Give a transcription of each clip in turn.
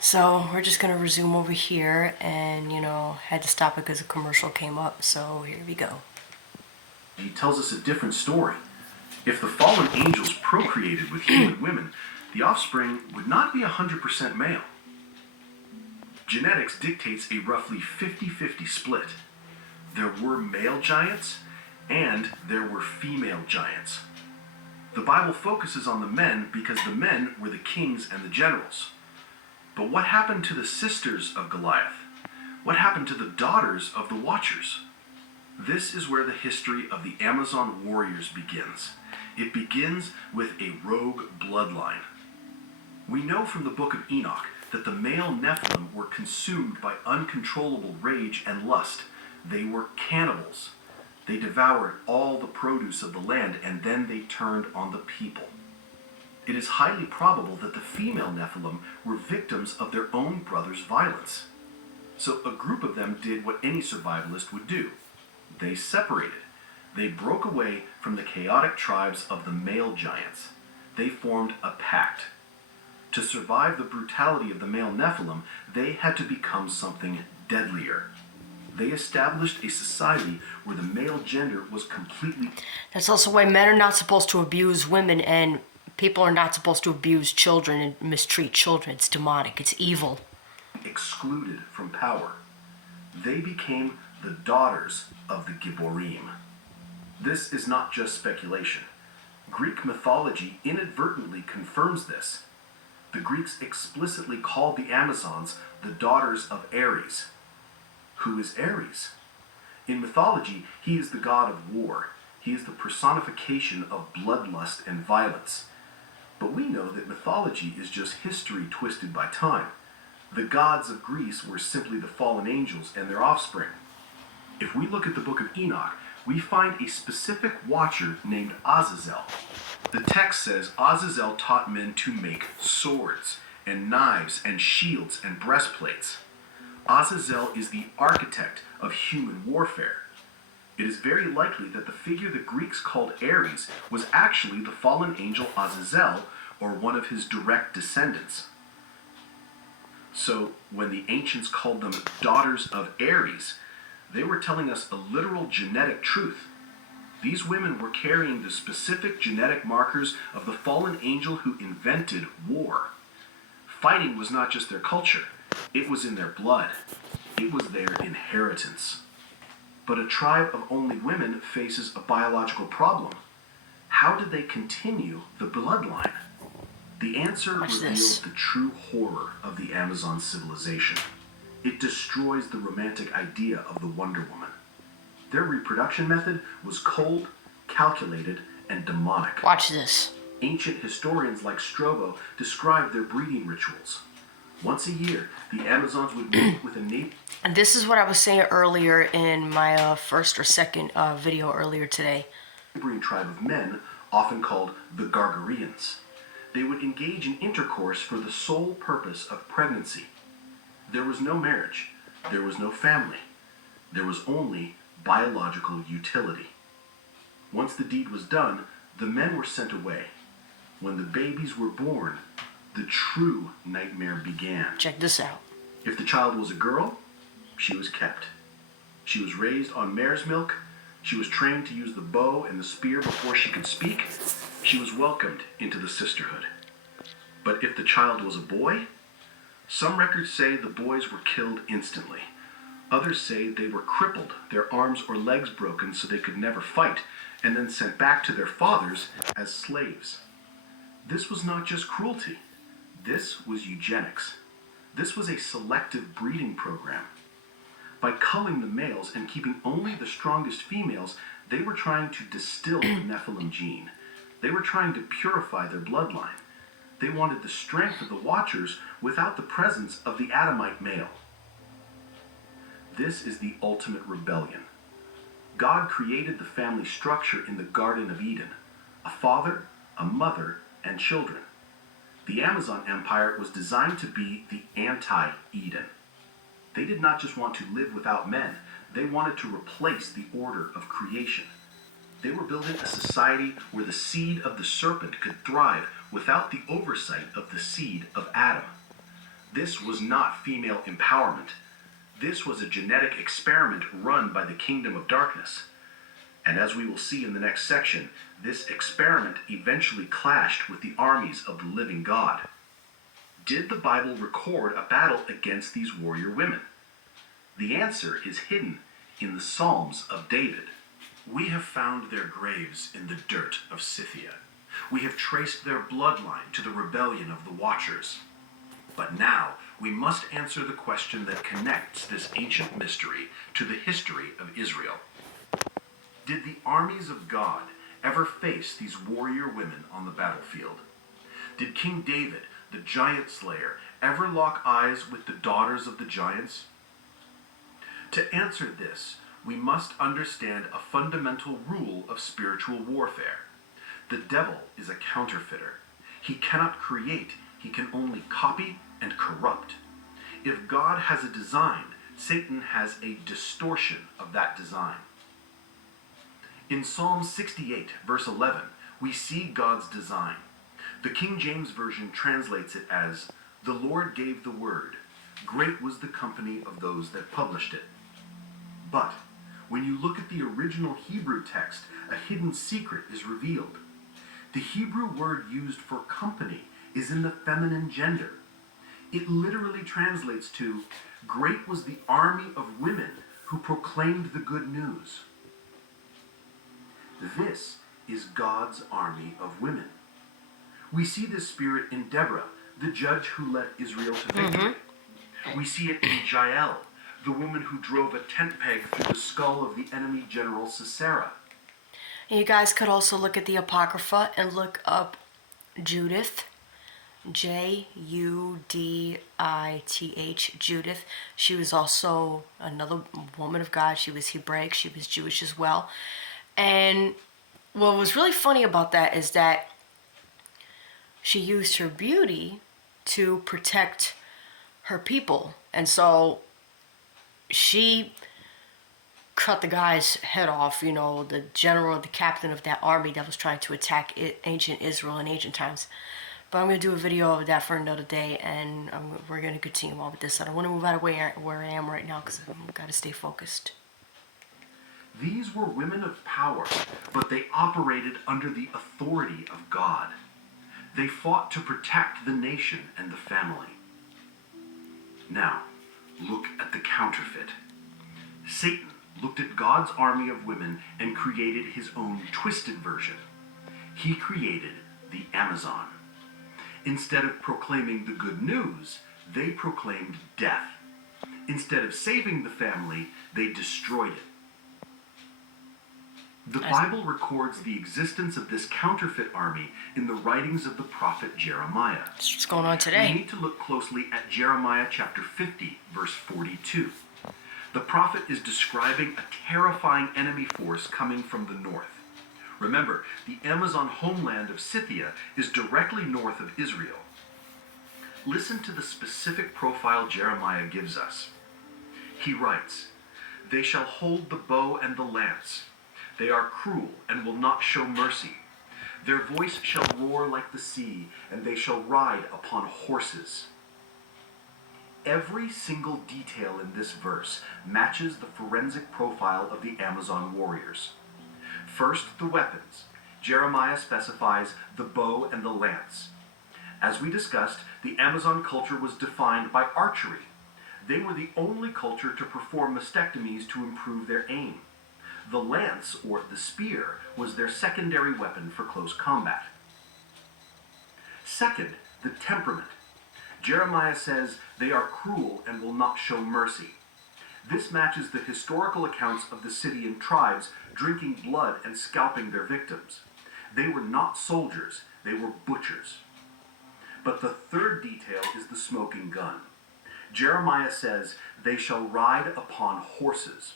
So we're just gonna resume over here, and had to stop it because a commercial came up. So here we go. He tells us a different story. If the fallen angels procreated with human women, the offspring would not be 100% male. Genetics dictates a roughly 50-50 split. There were male giants, and there were female giants. The Bible focuses on the men because the men were the kings and the generals. But what happened to the sisters of Goliath? What happened to the daughters of the Watchers? This is where the history of the Amazon warriors begins. It begins with a rogue bloodline. We know from the book of Enoch that the male Nephilim were consumed by uncontrollable rage and lust. They were cannibals. They devoured all the produce of the land, and then they turned on the people. It is highly probable that the female Nephilim were victims of their own brother's violence. So a group of them did what any survivalist would do. They separated. They broke away from the chaotic tribes of the male giants. They formed a pact. To survive the brutality of the male Nephilim, they had to become something deadlier. They established a society where the male gender was completely... That's also why men are not supposed to abuse women, and people are not supposed to abuse children and mistreat children. It's demonic. It's evil. excluded from power. They became the daughters of the Gibborim. This is not just speculation. Greek mythology inadvertently confirms this. The Greeks explicitly called the Amazons the daughters of Ares. Who is Ares? In mythology, he is the god of war. He is the personification of bloodlust and violence. But we know that mythology is just history twisted by time. The gods of Greece were simply the fallen angels and their offspring. If we look at the book of Enoch, we find a specific watcher named Azazel. The text says Azazel taught men to make swords and knives and shields and breastplates. Azazel is the architect of human warfare. It is very likely that the figure the Greeks called Ares was actually the fallen angel Azazel, or one of his direct descendants. So when the ancients called them daughters of Ares, they were telling us a literal genetic truth. These women were carrying the specific genetic markers of the fallen angel who invented war. Fighting was not just their culture, it was in their blood. It was their inheritance. But a tribe of only women faces a biological problem. How did they continue the bloodline? The answer reveals the true horror of the Amazon civilization. It destroys the romantic idea of the Wonder Woman. Their reproduction method was cold, calculated, and demonic. Watch this. Ancient historians like Strabo described their breeding rituals. Once a year, the Amazons would meet with a native... And this is what I was saying earlier in my first or second video earlier today. ...neighboring tribe of men, often called the Gargareans. They would engage in intercourse for the sole purpose of pregnancy. There was no marriage. There was no family. There was only biological utility. Once the deed was done, the men were sent away. When the babies were born, the true nightmare began. Check this out. If the child was a girl, she was kept. She was raised on mare's milk. She was trained to use the bow and the spear before she could speak. She was welcomed into the sisterhood. But if the child was a boy, some records say the boys were killed instantly. Others say they were crippled, their arms or legs broken so they could never fight, and then sent back to their fathers as slaves. This was not just cruelty. This was eugenics. This was a selective breeding program. By culling the males and keeping only the strongest females, they were trying to distill the Nephilim gene. They were trying to purify their bloodline. They wanted the strength of the Watchers without the presence of the Adamite male. This is the ultimate rebellion. God created the family structure in the Garden of Eden: a father, a mother, and children. The Amazon Empire was designed to be the anti-Eden. They did not just want to live without men, they wanted to replace the order of creation. They were building a society where the seed of the serpent could thrive without the oversight of the seed of Adam. This was not female empowerment. This was a genetic experiment run by the kingdom of darkness. And as we will see in the next section, this experiment eventually clashed with the armies of the living God. Did the Bible record a battle against these warrior women? The answer is hidden in the Psalms of David. We have found their graves in the dirt of Scythia. We have traced their bloodline to the rebellion of the Watchers. But now we must answer the question that connects this ancient mystery to the history of Israel. Did the armies of God ever face these warrior women on the battlefield? Did King David, the giant slayer, ever lock eyes with the daughters of the giants? To answer this, we must understand a fundamental rule of spiritual warfare. The devil is a counterfeiter. He cannot create, he can only copy and corrupt. If God has a design, Satan has a distortion of that design. In Psalm 68, verse 11, we see God's design. The King James Version translates it as, "The Lord gave the word. Great was the company of those that published it." But when you look at the original Hebrew text, a hidden secret is revealed. The Hebrew word used for company is in the feminine gender. It literally translates to, "Great was the army of women who proclaimed the good news." This is God's army of women. We see this spirit in Deborah, the judge who led Israel to victory. We see it in Jael, the woman who drove a tent peg through the skull of the enemy general Sisera. You guys could also look at the Apocrypha and look up Judith, Judith, Judith. She was also another woman of God. She was Hebraic, she was Jewish as well. And what was really funny about that is that she used her beauty to protect her people. And so she cut the guy's head off, the general, the captain of that army that was trying to attack ancient Israel in ancient times. But I'm going to do a video of that for another day, and we're going to continue on with this. I don't want to move out of where I am right now because I've got to stay focused. These were women of power, but they operated under the authority of God. They fought to protect the nation and the family. Now, look at the counterfeit. Satan looked at God's army of women and created his own twisted version. He created the Amazon. Instead of proclaiming the good news, they proclaimed death. Instead of saving the family, they destroyed it. The Bible records the existence of this counterfeit army in the writings of the prophet Jeremiah. That's what's going on today. We need to look closely at Jeremiah chapter 50, verse 42. The prophet is describing a terrifying enemy force coming from the north. Remember, the Amazon homeland of Scythia is directly north of Israel. Listen to the specific profile Jeremiah gives us. He writes, "They shall hold the bow and the lance. They are cruel and will not show mercy. Their voice shall roar like the sea, and they shall ride upon horses." Every single detail in this verse matches the forensic profile of the Amazon warriors. First, the weapons. Jeremiah specifies the bow and the lance. As we discussed, the Amazon culture was defined by archery. They were the only culture to perform mastectomies to improve their aim. The lance, or the spear, was their secondary weapon for close combat. Second, the temperament. Jeremiah says they are cruel and will not show mercy. This matches the historical accounts of the Scythian tribes drinking blood and scalping their victims. They were not soldiers, they were butchers. But the third detail is the smoking gun. Jeremiah says they shall ride upon horses.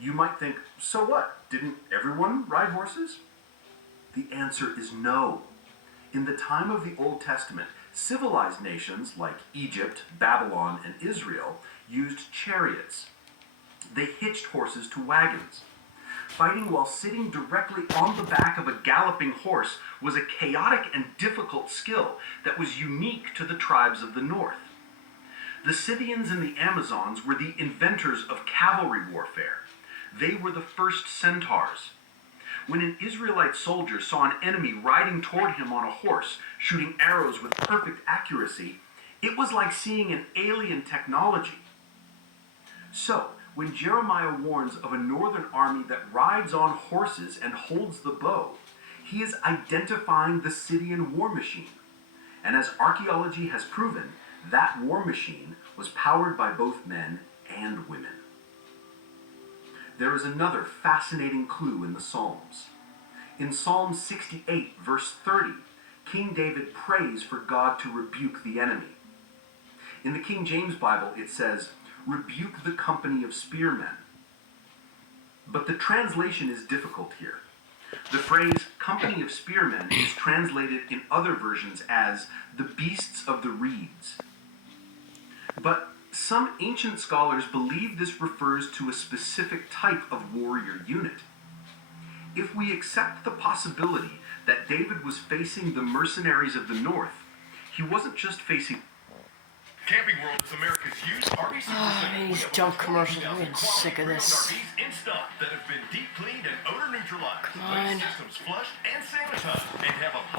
You might think, so what? Didn't everyone ride horses? The answer is no. In the time of the Old Testament, civilized nations like Egypt, Babylon, and Israel used chariots. They hitched horses to wagons. Fighting while sitting directly on the back of a galloping horse was a chaotic and difficult skill that was unique to the tribes of the north. The Scythians and the Amazons were the inventors of cavalry warfare. They were the first centaurs. When an Israelite soldier saw an enemy riding toward him on a horse, shooting arrows with perfect accuracy, it was like seeing an alien technology. So, when Jeremiah warns of a northern army that rides on horses and holds the bow, he is identifying the Scythian war machine. And as archaeology has proven, that war machine was powered by both men and women. There is another fascinating clue in the Psalms. In Psalm 68, verse 30, King David prays for God to rebuke the enemy. In the King James Bible, it says, "Rebuke the company of spearmen." But the translation is difficult here. The phrase "company of spearmen" is translated in other versions as "the beasts of the reeds." But some ancient scholars believe this refers to a specific type of warrior unit. If we accept the possibility that David was facing the mercenaries of the north, he wasn't just facing... Camping World is America's used RV Super these junk commercials. I'm getting sick of this. RVs in stock that have been deep cleaned and odor neutralized. Come on. Systems flushed and sanitized and have a brand